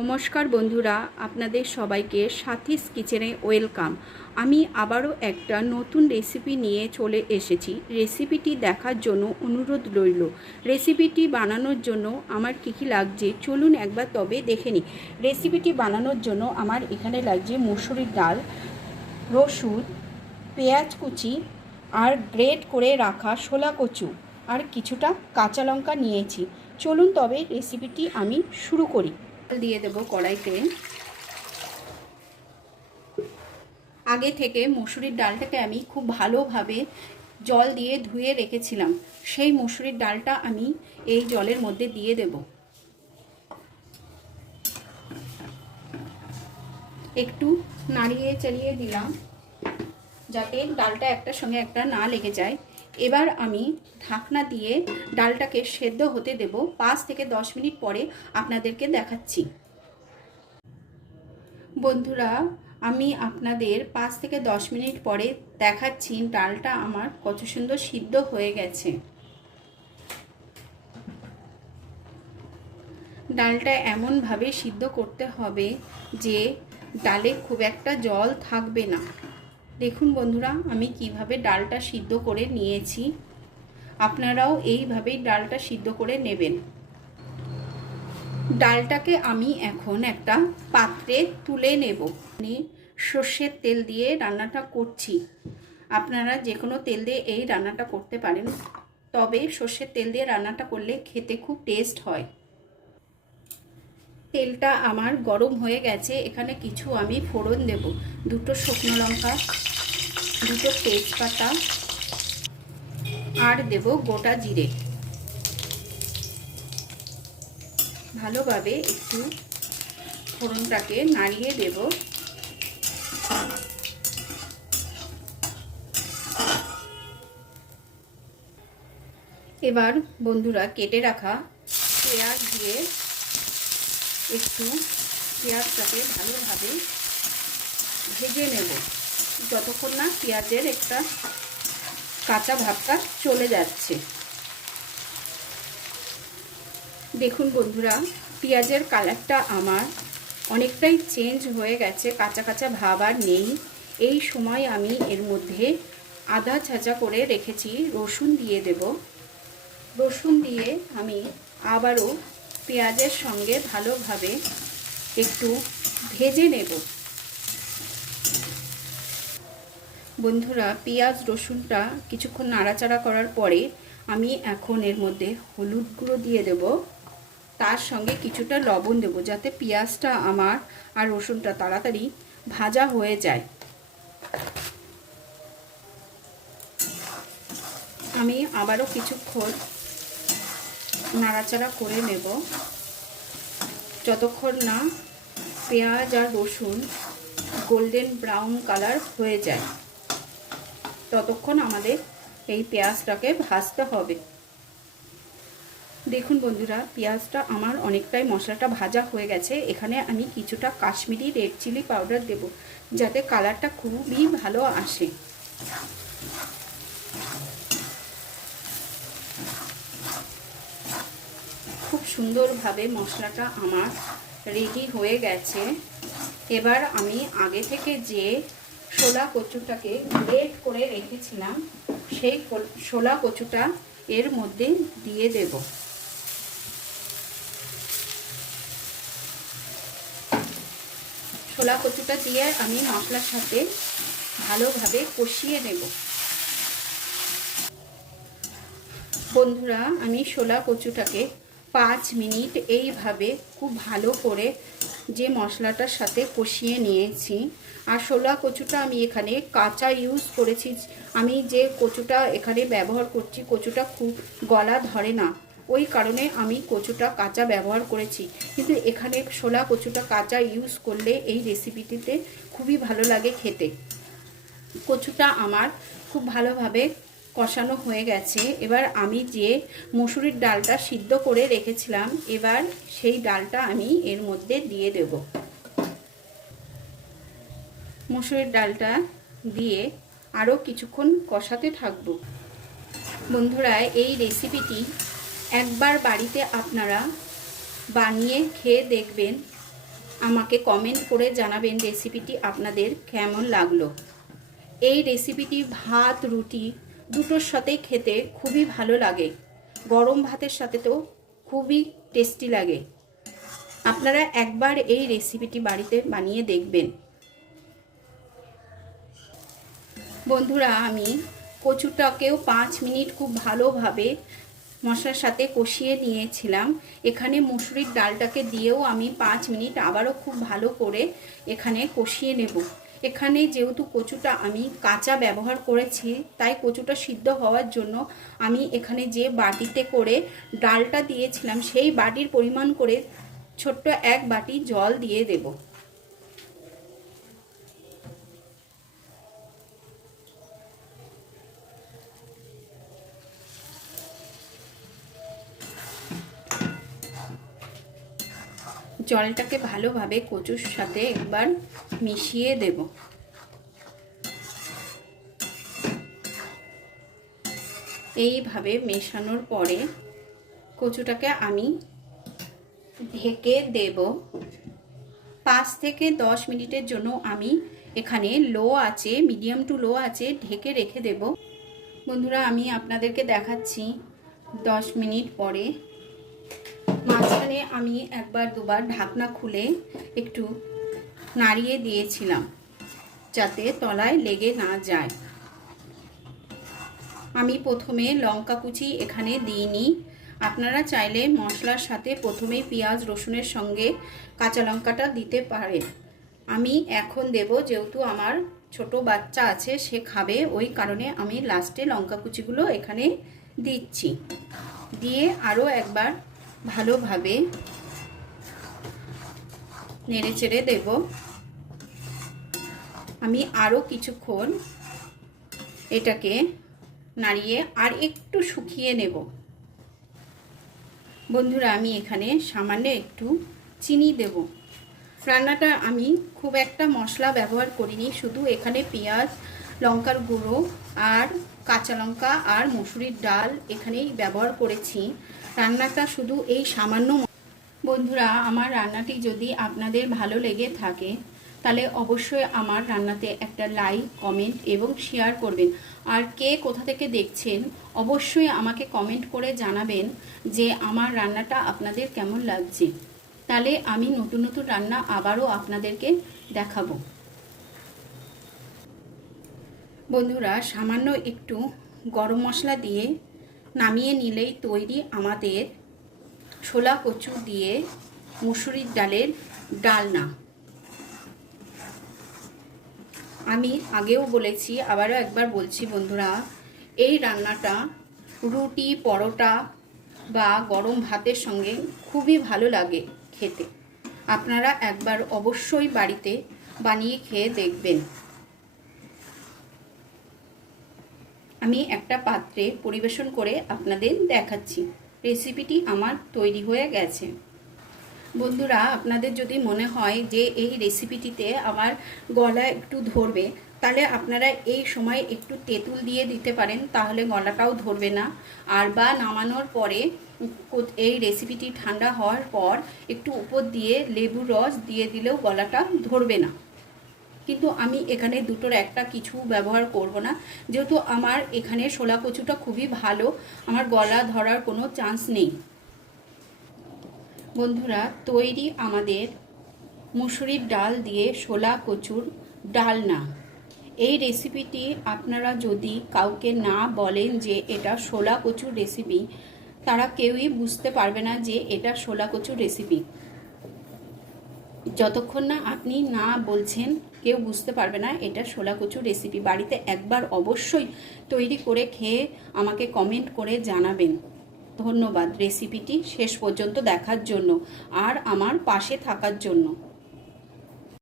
নমস্কার বন্ধুরা, আপনাদের সবাইকে সাথীস কিচেনে ওয়েলকাম। আমি আবারও একটা নতুন রেসিপি নিয়ে চলে এসেছি। রেসিপিটি দেখার জন্য অনুরোধ রইল। রেসিপিটি বানানোর জন্য আমার কী কী লাগছে চলুন একবার তবে দেখে নিই। রেসিপিটি বানানোর জন্য আমার এখানে লাগছে মসুরির ডাল, রসুন, পেঁয়াজ কুচি আর গ্রেট করে রাখা শোলা কচু আর কিছুটা কাঁচা লঙ্কা নিয়েছি। চলুন তবে রেসিপিটি আমি শুরু করি। দিয়ে দেব কড়াইতে। আগে থেকে মসুরির ডালটাকে আমি খুব ভালোভাবে জল দিয়ে ধুয়ে রেখেছিলাম। সেই মসুরির ডালটা আমি এই জলের মধ্যে দিয়ে দেব। একটু নাড়িয়ে চাড়িয়ে দিলাম যাতে ডালটা একটার সঙ্গে একটা না লেগে যায়। এবার আমি ঢাকনা দিয়ে ডালটাকে সেদ্ধ হতে দেব। 5 থেকে 10 মিনিট পরে আপনাদেরকে দেখাচ্ছি। বন্ধুরা, আমি আপনাদের 5 থেকে 10 মিনিট পরে দেখাচ্ছি ডালটা আমার কত সুন্দর সিদ্ধ হয়ে গেছে। ডালটা এমনভাবে সিদ্ধ করতে হবে যে ডালে খুব একটা জল থাকবে না। দেখুন বন্ধুরা, আমি কিভাবে ডালটা সিদ্ধ করে নিয়েছি। আপনারাও এইভাবেই ডালটা সিদ্ধ করে নেবেন। ডালটাকে আমি এখন একটা পাত্রে তুলে নেব। আমি সর্ষের তেল দিয়ে রান্নাটা করছি। আপনারা যে কোনো তেল দিয়ে এই রান্নাটা করতে পারেন, তবে সর্ষের তেল দিয়ে রান্নাটা করলে খেতে খুব টেস্ট হয়। তেলটা আমার গরম হয়ে গেছে। এখানে কিছু আমি ফোড়ন দেব। 2 শুকনো লঙ্কা, 2 তেজপাতা আর দেব গোটা জিরে। ভালোভাবে একটু ফোড়নটাকে নাড়িয়ে দেব। এবার বন্ধুরা কেটে রাখা পেঁয়াজ দিয়ে একটু পেঁয়াজটাকে ভালোভাবে ভেজে নেব, যতক্ষণ না পেঁয়াজের একটা কাঁচা ভাবটা চলে যাচ্ছে। দেখুন বন্ধুরা, পেঁয়াজের কালারটা আমার অনেকটাই চেঞ্জ হয়ে গেছে, কাঁচা কাঁচা ভাব আর নেই। এই সময় আমি এর মধ্যে আদা ছাঁচা করে রেখেছি রসুন দিয়ে দেব। রসুন দিয়ে আমি আবারও পেঁয়াজের সঙ্গে ভালোভাবে একটু ভেজে নেব। বন্ধুরা, পেঁয়াজ রসুনটা কিছুক্ষণ নাড়াচাড়া করার পরে আমি এখন এর মধ্যে হলুদ গুঁড়ো দিয়ে দেব। তার সঙ্গে কিছুটা লবণ দেব, যাতে পেঁয়াজটা আমার আর রসুনটা তাড়াতাড়ি ভাজা হয়ে যায়। আমি আবারও কিছুক্ষণ নাড়াচাড়া করে নেব, যতক্ষণ না পেঁয়াজ আর রসুন গোল্ডেন ব্রাউন কালার হয়ে যায়, ততক্ষণ আমাদের এই পেঁয়াজটাকে ভাজতে হবে। দেখুন বন্ধুরা, পেঁয়াজটা আমার অনেকটাই মশলাটা ভাজা হয়ে গেছে। এখানে আমি কিছুটা কাশ্মীরি রেড চিলি পাউডার দেব, যাতে কালারটা খুবই ভালো আসে। খুব সুন্দরভাবে মশলাটা আমার রেডি হয়ে গেছে। এবার আমি আগে থেকে যে শোলা কচুটাকে গ্রেট করে রেখেছিলাম, সেই শোলা কচুটা এর মধ্যে দিয়ে দেব। শোলা কচুটা দিয়ে আমি মশলার সাথে ভালোভাবে কষিয়ে নেব। বন্ধুরা, আমি শোলা কচুটাকে 5 মিনিট এইভাবে খুব ভালো করে যে মশলাটার সাথে কষিয়ে নিয়েছি। আর শোলা কচুটা আমি এখানে কাঁচা ইউজ করেছি। আমি যে কচুটা এখানে ব্যবহার করছি, কচুটা খুব গলা ধরে না, ওই কারণে আমি কচুটা কাঁচা ব্যবহার করেছি। কিন্তু এখানে শোলা কচুটা কাঁচা ইউজ করলে এই রেসিপিটিতে খুবই ভালো লাগে খেতে। কচুটা আমার খুব ভালোভাবে কষানো হয়ে গেছে। এবার আমি যে মসুরির ডালটা সিদ্ধ করে রেখেছিলাম, এবার সেই ডালটা আমি এর মধ্যে দিয়ে দেব। মসুরির ডালটা দিয়ে আরও কিছুক্ষণ কষাতে থাকব। বন্ধুরা, এই রেসিপিটি একবার বাড়িতে আপনারা বানিয়ে খেয়ে দেখবেন, আমাকে কমেন্ট করে জানাবেন রেসিপিটি আপনাদের কেমন লাগলো। এই রেসিপিটি ভাত রুটি দুটোর সাথে খেতে খুবই ভালো লাগে, গরম ভাতের সাথে তো খুবই টেস্টি লাগে। আপনারা একবার এই রেসিপিটি বাড়িতে বানিয়ে দেখবেন। বন্ধুরা, আমি কচুটাকেও 5 মিনিট খুব ভালোভাবে মশলার সাথে কষিয়ে নিয়েছিলাম। এখানে মুসুরির ডালটাকে দিয়েও আমি 5 মিনিট আবারও খুব ভালো করে এখানে কষিয়ে নেব। এখানে যেহেতু কচুটা আমি কাঁচা ব্যবহার করেছি, তাই কচুটা সিদ্ধ হওয়ার জন্য আমি এখানে যে বাটিতে করে ডালটা দিয়েছিলাম সেই বাটির পরিমাণ করে ছোট্ট 1 বাটি জল দিয়ে দেব। জলটাকে ভালোভাবে কচুর সাথে একবার মিশিয়ে দেব। এইভাবে মেশানোর পরে কচুটাকে আমি ঢেকে দেব। 5 থেকে 10 মিনিটের জন্য আমি এখানে লো আঁচে, মিডিয়াম টু লো আঁচে ঢেকে রেখে দেব। বন্ধুরা, আমি আপনাদেরকে দেখাচ্ছি 10 মিনিট পরে। মাঝখানে আমি একবার দুবার ঢাকনা খুলে একটু নাড়িয়ে দিয়েছিলাম যাতে তলায় লেগে না যায়। আমি প্রথমে লঙ্কা কুচি এখানে দিইনি, আপনারা চাইলে মশলার সাথে প্রথমেই পেঁয়াজ রসুনের সঙ্গে কাঁচা লঙ্কাটা দিতে পারেন। আমি এখন দেব, যেহেতু আমার ছোট বাচ্চা আছে, সে খাবে, ওই কারণে আমি লাস্টে লঙ্কা কুচিগুলো এখানে দিচ্ছি। দিয়ে আরও একবার ভালোভাবে নেড়ে চেড়ে দেব। আমি আরও কিছুক্ষণ এটাকে নাড়িয়ে আর একটু শুকিয়ে নেব। বন্ধুরা, আমি এখানে সামান্য একটু চিনি দেব। রান্নাটা আমি খুব একটা মশলা ব্যবহার করিনি, শুধু এখানে পেঁয়াজ লঙ্কার গুঁড়ো আর কাঁচা লঙ্কা আর মুসুরির ডাল এখানেই ব্যবহার করেছি। রান্নাটা শুধু এই সামান্য। বন্ধুরা, আমার রান্নাটি যদি আপনাদের ভালো লেগে থাকে তাহলে অবশ্যই আমার রান্নাতে একটা লাইক, কমেন্ট এবং শেয়ার করবেন। আর কে কোথা থেকে দেখছেন অবশ্যই আমাকে কমেন্ট করে জানাবেন যে আমার রান্নাটা আপনাদের কেমন লাগছে। তাহলে আমি নতুন নতুন রান্না আবারও আপনাদেরকে দেখাবো। বন্ধুরা, সামান্য একটু গরম মশলা দিয়ে নামিয়ে নিলেই তৈরি আমাদের ছোলা কচু দিয়ে মুসুরির ডালের ডালনা। আমি আগেও বলেছি, আবারও একবার বলছি বন্ধুরা, এই রান্নাটা রুটি, পরোটা বা গরম ভাতের সঙ্গে খুবই ভালো লাগে খেতে। আপনারা একবার অবশ্যই বাড়িতে বানিয়ে খেয়ে দেখবেন। আমি একটা পাত্রে পরিবেশন করে আপনাদের দেখাচ্ছি। রেসিপিটি আমার তৈরি হয়ে গেছে। বন্ধুরা, আপনাদের যদি মনে হয় যে এই রেসিপিটিতে আমার গলা একটু ধরবে, তাহলে আপনারা এই সময় একটু তেঁতুল দিয়ে দিতে পারেন, তাহলে গলাটাও ধরবে না। আর বা নামানোর পরে এই রেসিপিটি ঠান্ডা হওয়ার পর একটু উপর দিয়ে লেবুর রস দিয়ে দিলেও গলাটা ধরবে না। কিন্তু আমি এখানে দুটোর একটা কিছু ব্যবহার করব না, যেহেতু আমার এখানে শোলা কচুটা খুবই ভালো, আমার গলা ধরার কোনো চান্স নেই। বন্ধুরা, তৈরি আমাদের মুসুরির ডাল দিয়ে শোলা কচুর ডালনা। এই রেসিপিটি আপনারা যদি কাউকে না বলেন যে এটা শোলা কচুর রেসিপি, তারা কেউই বুঝতে পারবে না যে এটা শোলা কচুর রেসিপি। যতক্ষণ না আপনি না বলছেন কেউ বুঝতে পারবে না এটা শোলা কচুর রেসিপি। বাড়িতে একবার অবশ্যই তৈরি করে খেয়ে আমাকে কমেন্ট করে জানাবেন। ধন্যবাদ রেসিপিটি শেষ পর্যন্ত দেখার জন্য আর আমার পাশে থাকার জন্য।